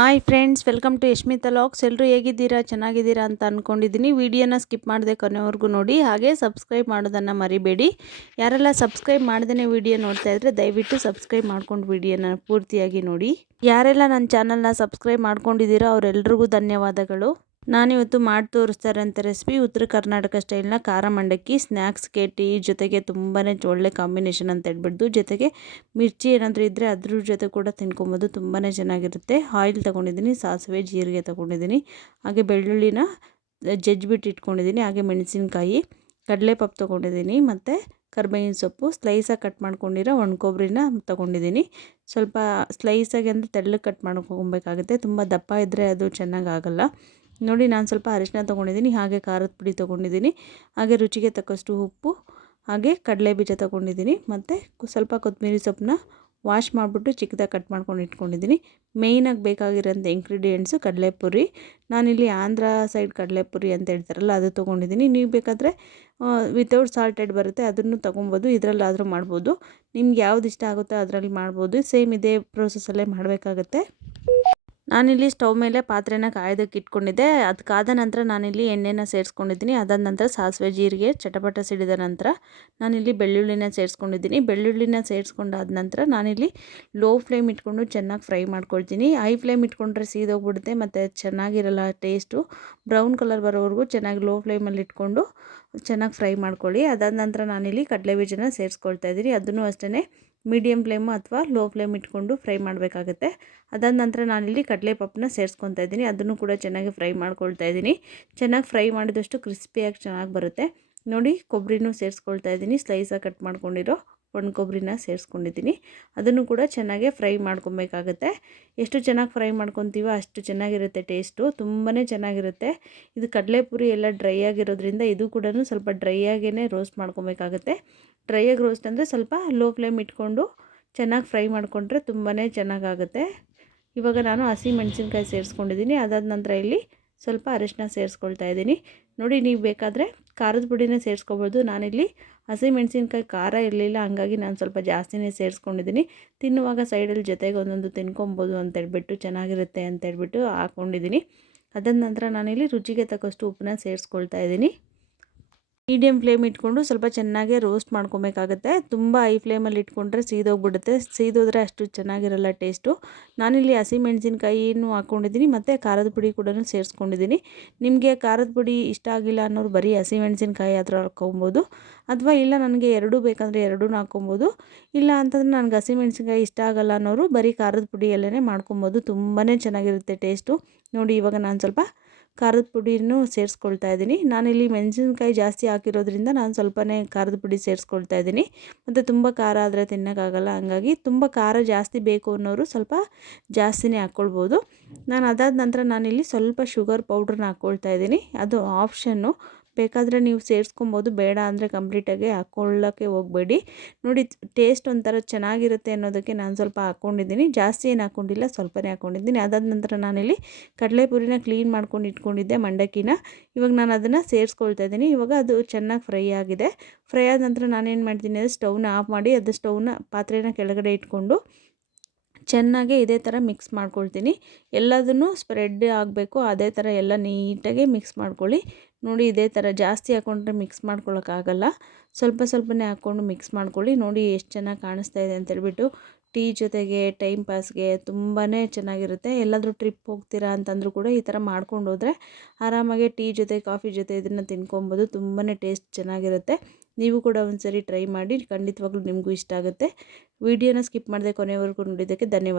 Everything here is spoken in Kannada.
Hi friends, welcome to Yashmita logs. ಎಲ್ಲರೂ ಹೇಗಿದ್ದೀರಾ? ಚೆನ್ನಾಗಿದ್ದೀರಾ ಅಂತ ಅಂದ್ಕೊಂಡಿದ್ದೀನಿ. ವಿಡಿಯೋನ ಸ್ಕಿಪ್ ಮಾಡದೆ ಕೊನೆವರೆಗೂ ನೋಡಿ, ಹಾಗೆ ಸಬ್ಸ್ಕ್ರೈಬ್ ಮಾಡೋದನ್ನು ಮರಿಬೇಡಿ. ಯಾರೆಲ್ಲ ಸಬ್ಸ್ಕ್ರೈಬ್ ಮಾಡ್ದೇ ವಿಡಿಯೋ ನೋಡ್ತಾ ಇದ್ದರೆ ದಯವಿಟ್ಟು ಸಬ್ಸ್ಕ್ರೈಬ್ ಮಾಡ್ಕೊಂಡು ವಿಡಿಯೋನ ಪೂರ್ತಿಯಾಗಿ ನೋಡಿ. ಯಾರೆಲ್ಲ ನನ್ನ ಚಾನಲ್ನ ಸಬ್ಸ್ಕ್ರೈಬ್ ಮಾಡ್ಕೊಂಡಿದ್ದೀರಾ ಅವರೆಲ್ಲರಿಗೂ ಧನ್ಯವಾದಗಳು. ನಾನಿವತ್ತು ಮಾಡಿ ತೋರಿಸ್ತಾ ಇರೋಂಥ ರೆಸಿಪಿ ಉತ್ತರ ಕರ್ನಾಟಕ ಸ್ಟೈಲ್ನ ಖಾರ ಮಂಡಕ್ಕಿ. ಸ್ನ್ಯಾಕ್ಸ್ಗೆ, ಟೀ ಜೊತೆಗೆ ತುಂಬಾ ಒಳ್ಳೆ ಕಾಂಬಿನೇಷನ್ ಅಂತ ಹೇಳ್ಬಿಡ್ದು. ಜೊತೆಗೆ ಮಿರ್ಚಿ ಏನಾದರೂ ಇದ್ದರೆ ಅದ್ರ ಜೊತೆ ಕೂಡ ತಿನ್ಕೊಬೋದು, ತುಂಬಾ ಚೆನ್ನಾಗಿರುತ್ತೆ. ಆಯಿಲ್ ತೊಗೊಂಡಿದ್ದೀನಿ, ಸಾಸಿವೆ, ಜೀರಿಗೆ ತೊಗೊಂಡಿದ್ದೀನಿ, ಹಾಗೆ ಬೆಳ್ಳುಳ್ಳಿನ ಜಜ್ಜಿಬಿಟ್ಟು ಇಟ್ಕೊಂಡಿದ್ದೀನಿ, ಹಾಗೆ ಮೆಣಸಿನ್ಕಾಯಿ, ಕಡಲೆಪಪ್ಪು ತೊಗೊಂಡಿದ್ದೀನಿ, ಮತ್ತು ಕರ್ಬೇವಿನ ಸೊಪ್ಪು, ಸ್ಲೈಸಾಗಿ ಕಟ್ ಮಾಡ್ಕೊಂಡಿರೋ ಒಣ ಕೊಬ್ಬರಿನ ತೊಗೊಂಡಿದ್ದೀನಿ. ಸ್ವಲ್ಪ ಸ್ಲೈಸಾಗಿ ಅಂದರೆ ತೆಳ್ಳಗೆ ಕಟ್ ಮಾಡ್ಕೊಬೇಕಾಗುತ್ತೆ, ತುಂಬ ದಪ್ಪ ಇದ್ದರೆ ಅದು ಚೆನ್ನಾಗಾಗಲ್ಲ. ನೋಡಿ, ನಾನು ಸ್ವಲ್ಪ ಅರಿಶಿನ ತೊಗೊಂಡಿದ್ದೀನಿ, ಹಾಗೆ ಖಾರದ ಪುಡಿ ತೊಗೊಂಡಿದ್ದೀನಿ, ಹಾಗೆ ರುಚಿಗೆ ತಕ್ಕಷ್ಟು ಉಪ್ಪು, ಹಾಗೆ ಕಡಲೆ ಬೀಜ ತೊಗೊಂಡಿದ್ದೀನಿ, ಮತ್ತು ಸ್ವಲ್ಪ ಕೊತ್ತಂಬರಿ ಸೊಪ್ಪನ್ನ ವಾಶ್ ಮಾಡಿಬಿಟ್ಟು ಚಿಕ್ಕದಾಗಿ ಕಟ್ ಮಾಡ್ಕೊಂಡು ಇಟ್ಕೊಂಡಿದ್ದೀನಿ. ಮೇಯ್ನಾಗಿ ಬೇಕಾಗಿರೋಂಥ ಇಂಗ್ರೀಡಿಯೆಂಟ್ಸು ಕಡಲೆಪುರಿ. ನಾನಿಲ್ಲಿ ಆಂಧ್ರ ಸೈಡ್ ಕಡಲೆಪುರಿ ಅಂತ ಹೇಳ್ತಾರಲ್ಲ ಅದು ತೊಗೊಂಡಿದ್ದೀನಿ. ನೀವು ಬೇಕಾದರೆ ವಿತೌಟ್ ಸಾಲ್ಟೆಡ್ ಬರುತ್ತೆ, ಅದನ್ನು ತೊಗೊಬೋದು, ಇದರಲ್ಲಾದರೂ ಮಾಡ್ಬೋದು. ನಿಮ್ಗೆ ಯಾವ್ದು ಇಷ್ಟ ಆಗುತ್ತೋ ಅದರಲ್ಲಿ ಮಾಡ್ಬೋದು. ಸೇಮ್ ಇದೇ ಪ್ರೋಸೆಸ್ಸಲ್ಲೇ ಮಾಡಬೇಕಾಗತ್ತೆ. ನಾನಿಲ್ಲಿ ಸ್ಟವ್ ಮೇಲೆ ಪಾತ್ರೆನ ಕಾಯೋದಕ್ಕೆ ಇಟ್ಕೊಂಡಿದ್ದೆ. ಅದು ಕಾದ ನಂತರ ನಾನಿಲ್ಲಿ ಎಣ್ಣೆನ ಸೇರಿಸ್ಕೊಂಡಿದ್ದೀನಿ. ಅದಾದ ನಂತರ ಸಾಸಿವೆ, ಜೀರಿಗೆ ಚಟಪಟ ಸಿಡಿದ ನಂತರ ನಾನಿಲ್ಲಿ ಬೆಳ್ಳುಳ್ಳಿನ ಸೇರಿಸ್ಕೊಂಡಿದ್ದೀನಿ. ಬೆಳ್ಳುಳ್ಳಿನ ಸೇರಿಸ್ಕೊಂಡಾದ ನಂತರ ನಾನಿಲ್ಲಿ ಲೋ ಫ್ಲೇಮ್ ಇಟ್ಕೊಂಡು ಚೆನ್ನಾಗಿ ಫ್ರೈ ಮಾಡ್ಕೊಳ್ತೀನಿ. ಹೈ ಫ್ಲೇಮ್ ಇಟ್ಕೊಂಡ್ರೆ ಸೀದೋಗ್ಬಿಡುತ್ತೆ ಮತ್ತು ಚೆನ್ನಾಗಿರಲ್ಲ ಟೇಸ್ಟು. ಬ್ರೌನ್ ಕಲರ್ ಬರೋವರೆಗೂ ಚೆನ್ನಾಗಿ ಲೋ ಫ್ಲೇಮಲ್ಲಿ ಇಟ್ಕೊಂಡು ಚೆನ್ನಾಗಿ ಫ್ರೈ ಮಾಡ್ಕೊಳ್ಳಿ. ಅದಾದ ನಂತರ ನಾನಿಲ್ಲಿ ಕಡಲೆ ಬೀಜನ ಸೇರಿಸ್ಕೊಳ್ತಾ ಇದ್ದೀನಿ. ಅದನ್ನು ಅಷ್ಟೇ ಮೀಡಿಯಮ್ ಫ್ಲೇಮು ಅಥವಾ ಲೋ ಫ್ಲೇಮ್ ಇಟ್ಕೊಂಡು ಫ್ರೈ ಮಾಡಬೇಕಾಗುತ್ತೆ. ಅದಾದ ನಂತರ ನಾನಿಲ್ಲಿ ಕಡಲೆಪಪ್ಪನ್ನ ಸೇರಿಸ್ಕೊತಾ ಇದ್ದೀನಿ, ಅದನ್ನು ಕೂಡ ಚೆನ್ನಾಗಿ ಫ್ರೈ ಮಾಡ್ಕೊಳ್ತಾ ಇದ್ದೀನಿ. ಚೆನ್ನಾಗಿ ಫ್ರೈ ಮಾಡಿದಷ್ಟು ಕ್ರಿಸ್ಪಿಯಾಗಿ ಚೆನ್ನಾಗಿ ಬರುತ್ತೆ. ನೋಡಿ, ಕೊಬ್ಬರಿನೂ ಸೇರಿಸ್ಕೊಳ್ತಾ ಇದ್ದೀನಿ, ಸ್ಲೈಸಾಗಿ ಕಟ್ ಮಾಡ್ಕೊಂಡಿರೋ ಒಣ ಕೊಬ್ಬರಿನ ಸೇರಿಸ್ಕೊಂಡಿದ್ದೀನಿ. ಅದನ್ನು ಕೂಡ ಚೆನ್ನಾಗಿ ಫ್ರೈ ಮಾಡ್ಕೊಬೇಕಾಗತ್ತೆ. ಎಷ್ಟು ಚೆನ್ನಾಗಿ ಫ್ರೈ ಮಾಡ್ಕೊತೀವೋ ಅಷ್ಟು ಚೆನ್ನಾಗಿರುತ್ತೆ ಟೇಸ್ಟು, ತುಂಬಾ ಚೆನ್ನಾಗಿರುತ್ತೆ. ಇದು ಕಡಲೆಪುರಿ ಎಲ್ಲ ಡ್ರೈ ಆಗಿರೋದ್ರಿಂದ ಇದು ಕೂಡ ಸ್ವಲ್ಪ ಡ್ರೈ ಆಗೇ ರೋಸ್ಟ್ ಮಾಡ್ಕೊಬೇಕಾಗತ್ತೆ. ಡ್ರೈಯಾಗಿ ರೋಸ್ಟ್ ಅಂದರೆ ಸ್ವಲ್ಪ ಲೋ ಫ್ಲೇಮ್ ಇಟ್ಕೊಂಡು ಚೆನ್ನಾಗಿ ಫ್ರೈ ಮಾಡಿಕೊಂಡ್ರೆ ತುಂಬಾ ಚೆನ್ನಾಗಾಗುತ್ತೆ. ಇವಾಗ ನಾನು ಹಸಿ ಮೆಣಸಿನ್ಕಾಯಿ ಸೇರಿಸ್ಕೊಂಡಿದ್ದೀನಿ. ಅದಾದ ನಂತರ ಇಲ್ಲಿ ಸ್ವಲ್ಪ ಅರಿಶಿನ ಸೇರಿಸ್ಕೊಳ್ತಾ ಇದ್ದೀನಿ. ನೋಡಿ, ನೀವು ಬೇಕಾದರೆ ಖಾರದ ಪುಡಿನೇ ಸೇರಿಸ್ಕೊಬೋದು. ನಾನಿಲ್ಲಿ ಹಸಿ ಮೆಣಸಿನ್ಕಾಯಿ ಖಾರ ಇರಲಿಲ್ಲ, ಹಂಗಾಗಿ ನಾನು ಸ್ವಲ್ಪ ಜಾಸ್ತಿನೇ ಸೇರಿಸ್ಕೊಂಡಿದ್ದೀನಿ. ತಿನ್ನುವಾಗ ಸೈಡಲ್ಲಿ ಜೊತೆಗೆ ಒಂದೊಂದು ತಿನ್ಕೊಬೋದು ಅಂತೇಳ್ಬಿಟ್ಟು, ಚೆನ್ನಾಗಿರುತ್ತೆ ಅಂತೇಳ್ಬಿಟ್ಟು ಹಾಕ್ಕೊಂಡಿದ್ದೀನಿ. ಅದಾದ ನಂತರ ನಾನಿಲ್ಲಿ ರುಚಿಗೆ ತಕ್ಕಷ್ಟು ಉಪ್ಪನ್ನ ಸೇರಿಸ್ಕೊಳ್ತಾ ಇದ್ದೀನಿ. ಮೀಡಿಯಮ್ ಫ್ಲೇಮ್ ಇಟ್ಕೊಂಡು ಸ್ವಲ್ಪ ಚೆನ್ನಾಗೇ ರೋಸ್ಟ್ ಮಾಡ್ಕೊಬೇಕಾಗತ್ತೆ. ತುಂಬ ಹೈ ಫ್ಲೇಮಲ್ಲಿ ಇಟ್ಕೊಂಡ್ರೆ ಸೀದೋಗ್ಬಿಡುತ್ತೆ, ಸೀದೋದ್ರೆ ಅಷ್ಟು ಚೆನ್ನಾಗಿರಲ್ಲ ಟೇಸ್ಟು. ನಾನಿಲ್ಲಿ ಹಸಿ ಮೆಣಸಿನ್ಕಾಯಿನೂ ಹಾಕ್ಕೊಂಡಿದ್ದೀನಿ ಮತ್ತು ಖಾರದ ಪುಡಿ ಕೂಡ ಸೇರಿಸ್ಕೊಂಡಿದ್ದೀನಿ. ನಿಮಗೆ ಖಾರದ ಪುಡಿ ಇಷ್ಟ ಆಗಿಲ್ಲ ಅನ್ನೋರು ಬರೀ ಹಸಿ ಮೆಣಸಿನ್ಕಾಯಿ ಆದರೂ ಹಾಕ್ಕೊಬೋದು, ಅಥವಾ ಇಲ್ಲ ನನಗೆ ಎರಡೂ ಬೇಕಂದರೆ ಎರಡೂ ಹಾಕ್ಕೊಬೋದು. ಇಲ್ಲ ಅಂತಂದರೆ ನನಗೆ ಹಸಿ ಮೆಣಸಿನ್ಕಾಯಿ ಇಷ್ಟ ಆಗಲ್ಲ ಅನ್ನೋರು ಬರೀ ಖಾರದ ಪುಡಿಯಲ್ಲೇ ಮಾಡ್ಕೊಬೋದು, ತುಂಬಾ ಚೆನ್ನಾಗಿರುತ್ತೆ ಟೇಸ್ಟು. ನೋಡಿ, ಇವಾಗ ನಾನು ಸ್ವಲ್ಪ ಖಾರದ ಪುಡಿನೂ ಸೇರಿಸ್ಕೊಳ್ತಾ ಇದ್ದೀನಿ. ನಾನಿಲ್ಲಿ ಮೆಣಸಿನ್ಕಾಯಿ ಜಾಸ್ತಿ ಹಾಕಿರೋದ್ರಿಂದ ನಾನು ಸ್ವಲ್ಪನೇ ಖಾರದ ಪುಡಿ ಸೇರಿಸ್ಕೊಳ್ತಾ ಇದ್ದೀನಿ. ಮತ್ತು ತುಂಬ ಖಾರ ಆದರೆ ತಿನ್ನೋಕ್ಕಾಗಲ್ಲ, ಹಂಗಾಗಿ ತುಂಬ ಖಾರ ಜಾಸ್ತಿ ಬೇಕು ಅನ್ನೋರು ಸ್ವಲ್ಪ ಜಾಸ್ತಿನೇ ಹಾಕ್ಕೊಳ್ಬೋದು. ನಾನು ಅದಾದ ನಂತರ ನಾನಿಲ್ಲಿ ಸ್ವಲ್ಪ ಶುಗರ್ ಪೌಡ್ರನ್ನ ಹಾಕ್ಕೊಳ್ತಾ ಇದ್ದೀನಿ. ಅದು ಆಪ್ಷನ್ನು, ಬೇಕಾದರೆ ನೀವು ಸೇರಿಸ್ಕೊಬೋದು, ಬೇಡ ಅಂದರೆ ಕಂಪ್ಲೀಟಾಗಿ ಹಾಕ್ಕೊಳ್ಳೋಕ್ಕೆ ಹೋಗಬೇಡಿ. ನೋಡಿ, ಟೇಸ್ಟ್ ಒಂಥರ ಚೆನ್ನಾಗಿರುತ್ತೆ ಅನ್ನೋದಕ್ಕೆ ನಾನು ಸ್ವಲ್ಪ ಹಾಕ್ಕೊಂಡಿದ್ದೀನಿ, ಜಾಸ್ತಿ ಏನು ಹಾಕ್ಕೊಂಡಿಲ್ಲ, ಸ್ವಲ್ಪನೇ ಹಾಕ್ಕೊಂಡಿದ್ದೀನಿ. ಅದಾದ ನಂತರ ನಾನಿಲ್ಲಿ ಕಡಲೆಪುರಿನ ಕ್ಲೀನ್ ಮಾಡ್ಕೊಂಡು ಇಟ್ಕೊಂಡಿದ್ದೆ ಮಂಡಕ್ಕಿನ, ಇವಾಗ ನಾನು ಅದನ್ನು ಸೇರಿಸ್ಕೊಳ್ತಾ ಇದ್ದೀನಿ. ಇವಾಗ ಅದು ಚೆನ್ನಾಗಿ ಫ್ರೈ ಆಗಿದೆ. ಫ್ರೈ ಆದ ನಂತರ ನಾನೇನು ಮಾಡ್ತೀನಿ ಅಂದರೆ ಸ್ಟವ್ನ ಆಫ್ ಮಾಡಿ ಅದು ಪಾತ್ರೆನ ಕೆಳಗಡೆ ಇಟ್ಕೊಂಡು ಚೆನ್ನಾಗಿ ಇದೇ ಥರ ಮಿಕ್ಸ್ ಮಾಡ್ಕೊಳ್ತೀನಿ. ಎಲ್ಲದನ್ನು ಸ್ಪ್ರೆಡ್ ಆಗಬೇಕು, ಅದೇ ಥರ ಎಲ್ಲ ನೀಟಾಗಿ ಮಿಕ್ಸ್ ಮಾಡ್ಕೊಳ್ಳಿ. ನೋಡಿ, ಇದೇ ಥರ ಜಾಸ್ತಿ ಹಾಕ್ಕೊಂಡ್ರೆ ಮಿಕ್ಸ್ ಮಾಡ್ಕೊಳ್ಳೋಕ್ಕಾಗಲ್ಲ, ಸ್ವಲ್ಪ ಸ್ವಲ್ಪನೇ ಹಾಕ್ಕೊಂಡು ಮಿಕ್ಸ್ ಮಾಡ್ಕೊಳ್ಳಿ. ನೋಡಿ ಎಷ್ಟು ಚೆನ್ನಾಗಿ ಕಾಣಿಸ್ತಾ ಇದೆ ಅಂತೇಳ್ಬಿಟ್ಟು. ಟೀ ಜೊತೆಗೆ ಟೈಮ್ ಪಾಸ್ಗೆ ತುಂಬಾ ಚೆನ್ನಾಗಿರುತ್ತೆ. ಎಲ್ಲಾದರೂ ಟ್ರಿಪ್ ಹೋಗ್ತೀರಾ ಅಂತಂದರೂ ಕೂಡ ಈ ಥರ ಮಾಡ್ಕೊಂಡು ಹೋದರೆ ಆರಾಮಾಗಿ ಟೀ ಜೊತೆ, ಕಾಫಿ ಜೊತೆ ಇದನ್ನು ತಿನ್ಕೊಬೋದು, ತುಂಬಾ ಟೇಸ್ಟ್ ಚೆನ್ನಾಗಿರುತ್ತೆ. ನೀವು ಕೂಡ ಒಂದ್ಸರಿ ಟ್ರೈ ಮಾಡಿ, ಖಂಡಿತವಾಗ್ಲೂ ನಿಮಗೂ ಇಷ್ಟ ಆಗುತ್ತೆ. ವಿಡಿಯೋನ ಸ್ಕಿಪ್ ಮಾಡದೆ ಕೊನೆವರೆಗೂ ನೋಡಿದ್ದಕ್ಕೆ ಧನ್ಯವಾದ.